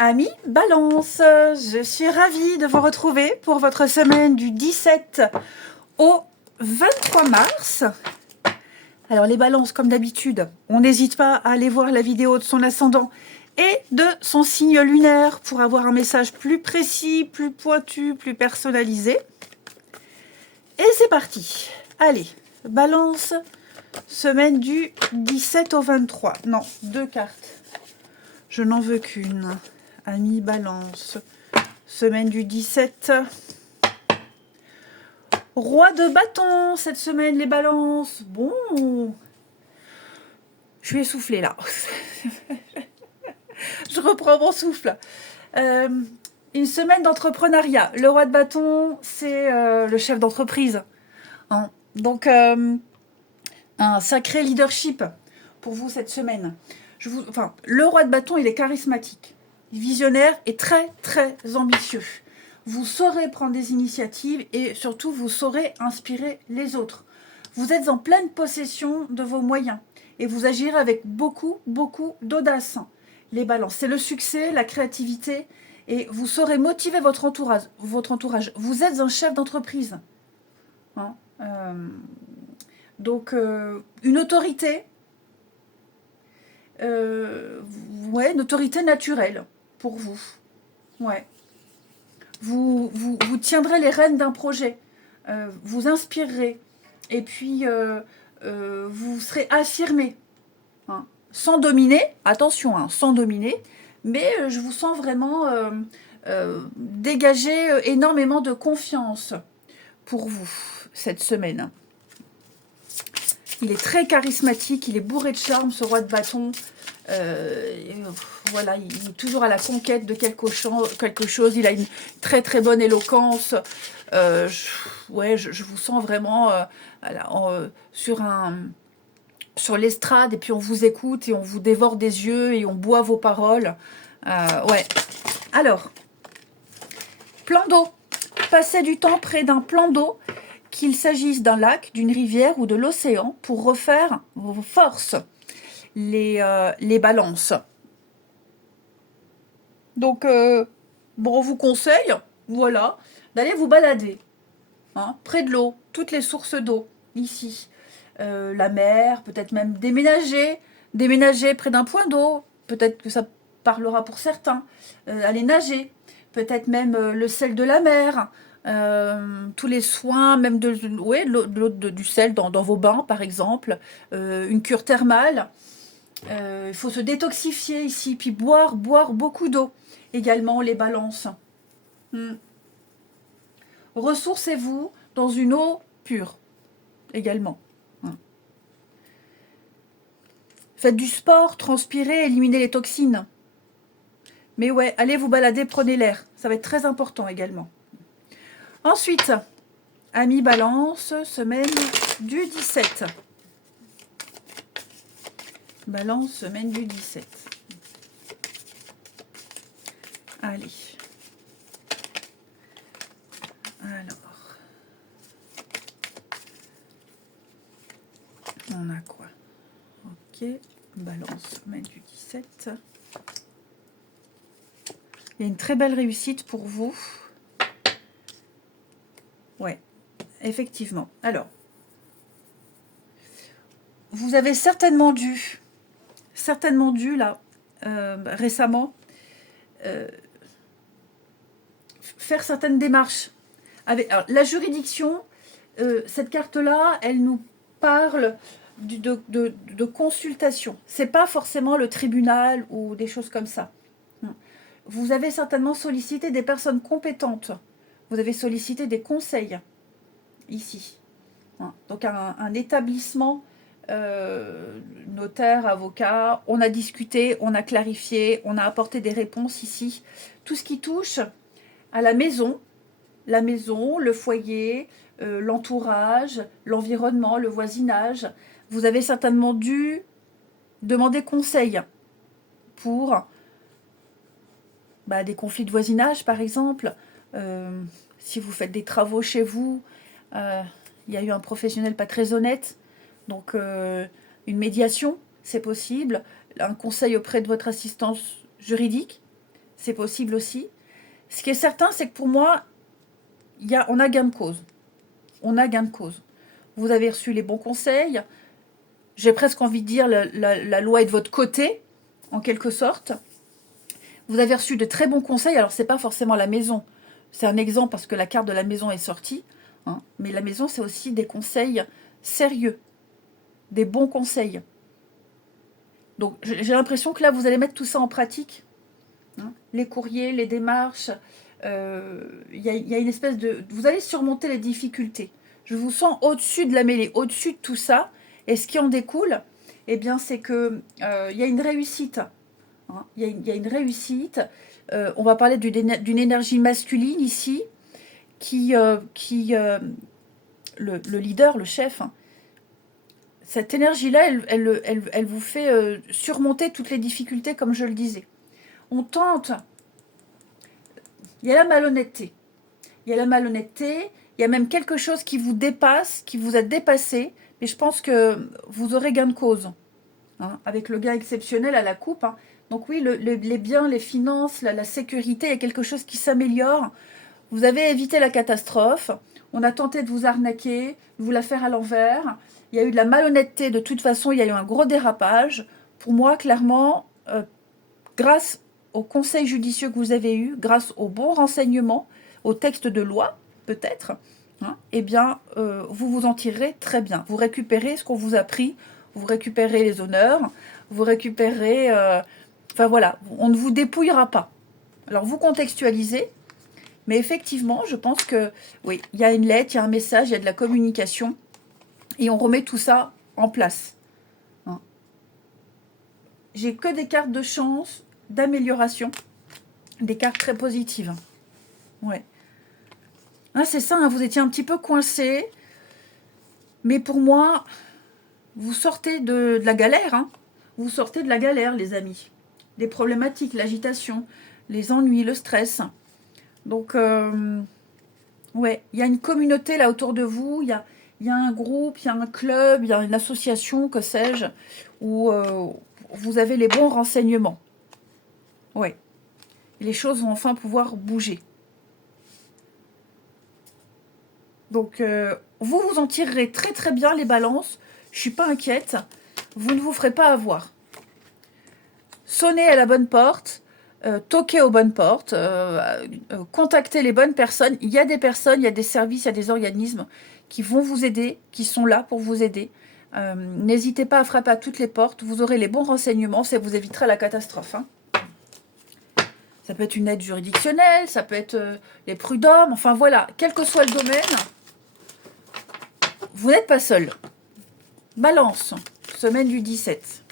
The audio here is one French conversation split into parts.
Amis Balance, je suis ravie de vous retrouver pour votre semaine du 17 au 23 mars. Alors les balances, comme d'habitude, on n'hésite pas à aller voir la vidéo de son ascendant et de son signe lunaire pour avoir un message plus précis, plus pointu, plus personnalisé. Et c'est parti. Allez, balance, semaine du 17 au 23. Non, 2 cartes. Je n'en veux qu'une. Amis Balance, semaine du 17. Roi de bâton, cette semaine, les balances. Bon, je suis essoufflée là. Je reprends mon souffle. Une semaine d'entrepreneuriat. Le roi de bâton, c'est le chef d'entreprise. Hein. Donc, un sacré leadership pour vous cette semaine. Le roi de bâton, il est charismatique, visionnaire et très, très ambitieux. Vous saurez prendre des initiatives et surtout, vous saurez inspirer les autres. Vous êtes en pleine possession de vos moyens et vous agirez avec beaucoup, beaucoup d'audace. Les balances, c'est le succès, la créativité et vous saurez motiver votre entourage. Vous êtes un chef d'entreprise. Hein, donc, une autorité, une autorité naturelle pour vous. Ouais. Vous tiendrez les rênes d'un projet, vous inspirerez, et puis vous serez affirmé, hein, sans dominer, attention, hein, sans dominer, mais je vous sens vraiment dégager énormément de confiance pour vous cette semaine. Il est très charismatique, il est bourré de charme, ce roi de bâton. Voilà, il est toujours à la conquête de quelque chose. Il a une très très bonne éloquence. Je vous sens vraiment sur l'estrade et puis on vous écoute et on vous dévore des yeux et on boit vos paroles. Alors, plan d'eau. Passez du temps près d'un plan d'eau, qu'il s'agisse d'un lac, d'une rivière ou de l'océan, pour refaire vos forces, les balances. Donc, on vous conseille, voilà, d'aller vous balader, hein, près de l'eau, toutes les sources d'eau, ici. La mer, peut-être même déménager près d'un point d'eau, peut-être que ça parlera pour certains, aller nager, peut-être même le sel de la mer, tous les soins, même du sel dans vos bains, par exemple, une cure thermale. Il faut se détoxifier ici, puis boire beaucoup d'eau. Également, les balances. Ressourcez-vous dans une eau pure, également. Faites du sport, transpirez, éliminez les toxines. Mais ouais, allez vous balader, prenez l'air. Ça va être très important également. Ensuite, amis Balance, semaine du 17. Balance, semaine du 17. Allez. Alors. On a quoi? Ok. Balance, semaine du 17. Il y a une très belle réussite pour vous. Ouais, effectivement. Alors, vous avez certainement dû là, récemment, faire certaines démarches. Alors, la juridiction, cette carte-là, elle nous parle de consultation. C'est pas forcément le tribunal ou des choses comme ça. Vous avez certainement sollicité des personnes compétentes. Vous avez sollicité des conseils ici. Donc un établissement, notaire, avocat, on a discuté, on a clarifié, on a apporté des réponses ici. Tout ce qui touche à la maison, le foyer, l'entourage, l'environnement, le voisinage, vous avez certainement dû demander conseil pour des conflits de voisinage, par exemple. Si vous faites des travaux chez vous, il y a eu un professionnel pas très honnête, donc une médiation, c'est possible, un conseil auprès de votre assistance juridique, c'est possible aussi. Ce qui est certain, c'est que pour moi, on a gain de cause. On a gain de cause. Vous avez reçu les bons conseils. J'ai presque envie de dire la loi est de votre côté, en quelque sorte. Vous avez reçu de très bons conseils. Alors, c'est pas forcément la maison. C'est un exemple parce que la carte de la maison est sortie. Hein. Mais la maison, c'est aussi des conseils sérieux. Des bons conseils. Donc, j'ai l'impression que là, vous allez mettre tout ça en pratique. Hein. Les courriers, les démarches. Il y a une espèce de... Vous allez surmonter les difficultés. Je vous sens au-dessus de la mêlée, au-dessus de tout ça. Et ce qui en découle, eh bien, c'est que y a une réussite. Hein. Il y a une réussite. On va parler d'une énergie masculine ici, le leader, le chef, hein, cette énergie-là, elle vous fait surmonter toutes les difficultés, comme je le disais. On tente. Il y a la malhonnêteté. Il y a la malhonnêteté. Il y a même quelque chose qui vous dépasse, qui vous a dépassé. Mais je pense que vous aurez gain de cause. Hein, avec le gain exceptionnel à la coupe. Hein. Donc oui, les biens, les finances, la sécurité, il y a quelque chose qui s'améliore. Vous avez évité la catastrophe. On a tenté de vous arnaquer, de vous la faire à l'envers. Il y a eu de la malhonnêteté. De toute façon, il y a eu un gros dérapage. Pour moi, clairement, grâce au conseil judicieux que vous avez eu, grâce aux bons renseignements, au texte de loi, peut-être, hein, eh bien, vous vous en tirerez très bien. Vous récupérez ce qu'on vous a pris, vous récupérez les honneurs, vous récupérez... Enfin voilà, on ne vous dépouillera pas. Alors, vous contextualisez, mais effectivement, je pense que, oui, il y a une lettre, il y a un message, il y a de la communication, et on remet tout ça en place. Hein. J'ai que des cartes de chance, d'amélioration, des cartes très positives. Ouais. Ah, c'est ça, hein, vous étiez un petit peu coincé, mais pour moi, vous sortez de la galère. Hein. Vous sortez de la galère, les amis. Les problématiques, l'agitation, les ennuis, le stress. Donc, ouais, il y a une communauté là autour de vous, il y a un groupe, il y a un club, il y a une association, que sais-je, où vous avez les bons renseignements. Ouais, les choses vont enfin pouvoir bouger. Donc, vous vous en tirerez très très bien, les balances. Je ne suis pas inquiète. Vous ne vous ferez pas avoir. Sonnez à la bonne porte. Toquez aux bonnes portes, contactez les bonnes personnes. Il y a des personnes, il y a des services, il y a des organismes qui vont vous aider, qui sont là pour vous aider. N'hésitez pas à frapper à toutes les portes. Vous aurez les bons renseignements, ça vous évitera la catastrophe. Hein. Ça peut être une aide juridictionnelle, ça peut être les prud'hommes, enfin voilà, quel que soit le domaine, vous n'êtes pas seul. Balance, semaine du 17.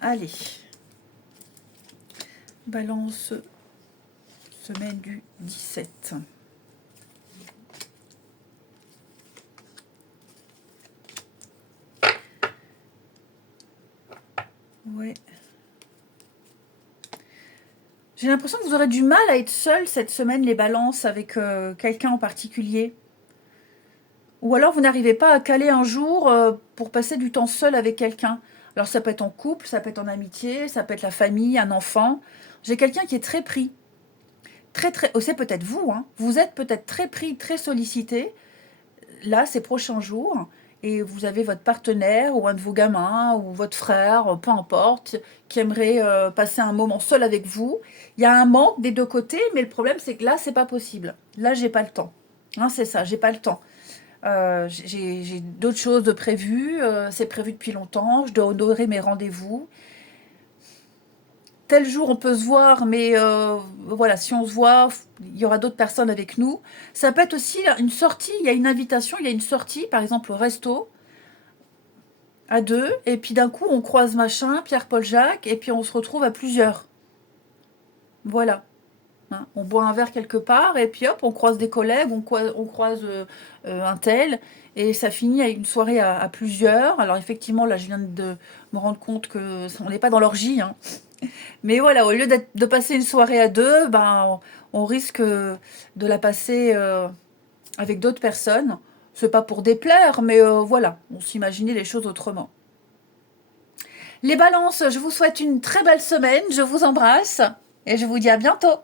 Allez. Balance, semaine du 17. Ouais. J'ai l'impression que vous aurez du mal à être seul cette semaine, les balances, avec quelqu'un en particulier. Ou alors vous n'arrivez pas à caler un jour pour passer du temps seul avec quelqu'un. Alors ça peut être en couple, ça peut être en amitié, ça peut être la famille, un enfant. J'ai quelqu'un qui est très pris. Oh, c'est peut-être vous, hein. Vous êtes peut-être très pris, très sollicité, là, ces prochains jours, et vous avez votre partenaire, ou un de vos gamins, ou votre frère, peu importe, qui aimerait passer un moment seul avec vous. Il y a un manque des deux côtés, mais le problème, c'est que là, c'est pas possible. Là, j'ai pas le temps. Hein, c'est ça, j'ai pas le temps. J'ai d'autres choses de prévues, c'est prévu depuis longtemps, je dois honorer mes rendez-vous. Tel jour on peut se voir, mais voilà, si on se voit, il y aura d'autres personnes avec nous. Ça peut être aussi une sortie, il y a une invitation, il y a une sortie, par exemple au resto, à deux, et puis d'un coup on croise machin, Pierre, Paul, Jacques, et puis on se retrouve à plusieurs. Voilà. Hein, on boit un verre quelque part, et puis hop, on croise des collègues, on croise un tel, et ça finit avec une soirée à plusieurs. Alors effectivement, là, je viens de me rendre compte que on n'est pas dans l'orgie, hein. Mais voilà, au lieu de passer une soirée à deux, ben, on risque de la passer avec d'autres personnes. C'est pas pour déplaire, mais voilà, on s'imaginait les choses autrement. Les balances, je vous souhaite une très belle semaine, je vous embrasse et je vous dis à bientôt.